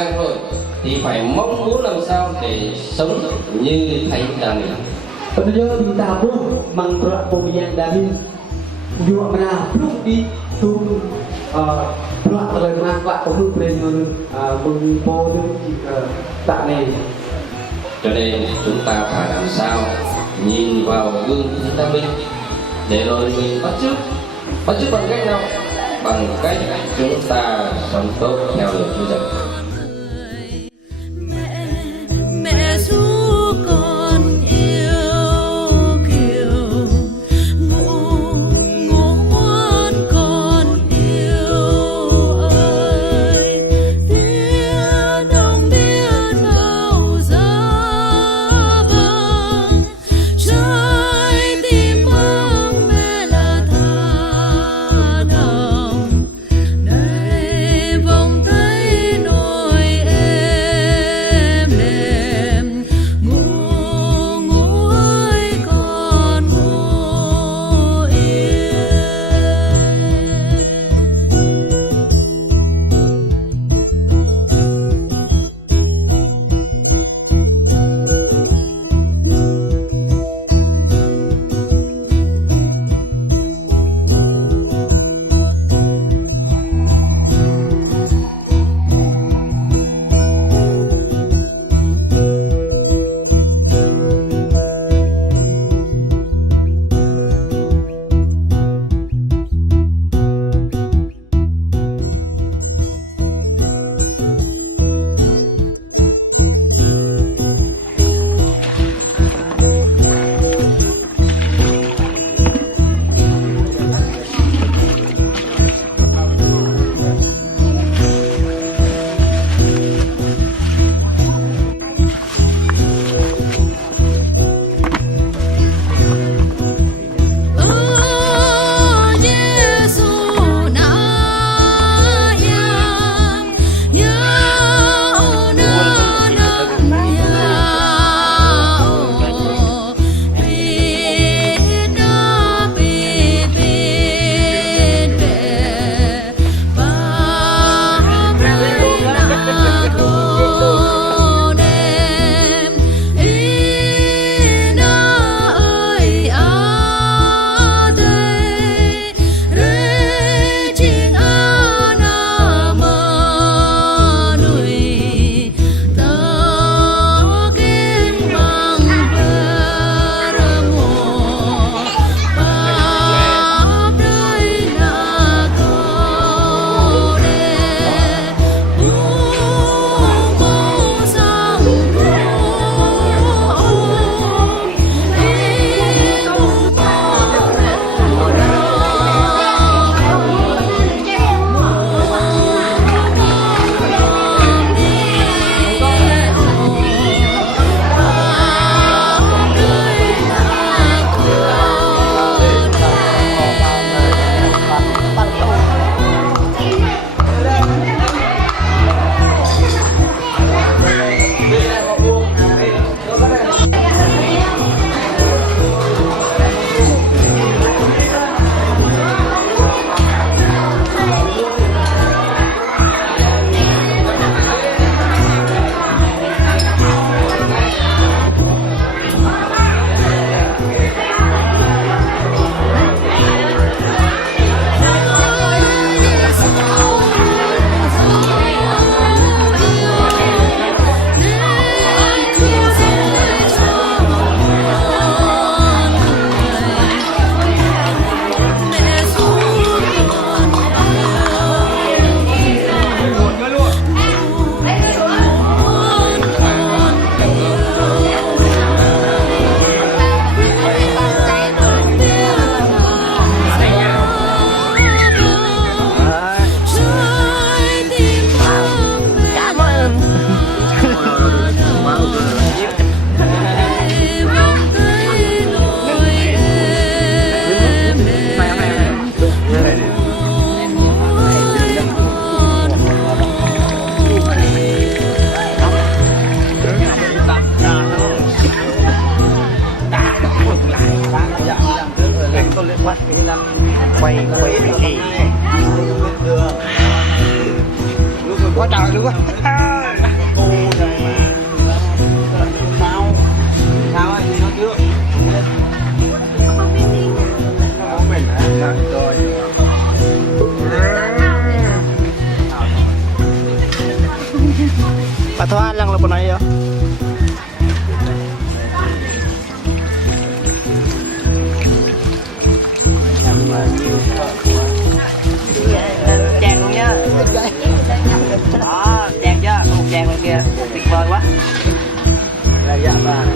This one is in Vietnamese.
mạng rồi thì phải mong muốn làm sao để sống như thầy Đàm. Bây giờ thì ta pun mang pembelian dari dua mana pun di tu pula kalau kena pak pun pelayan mengpo tak này. Cho nên chúng ta phải làm sao nhìn vào gương chúng ta mình để rồi mình bắt chước bằng cách nào? Bằng cách chúng ta sống tốt theo lời Chúa dạy. Mẹ ru con yêu kiều, ngủ ngoan con yêu ơi, tiếng đồng biết bao giờ vang, trái tim mang mẹ là thà lòng, này vòng tay nỗi vàng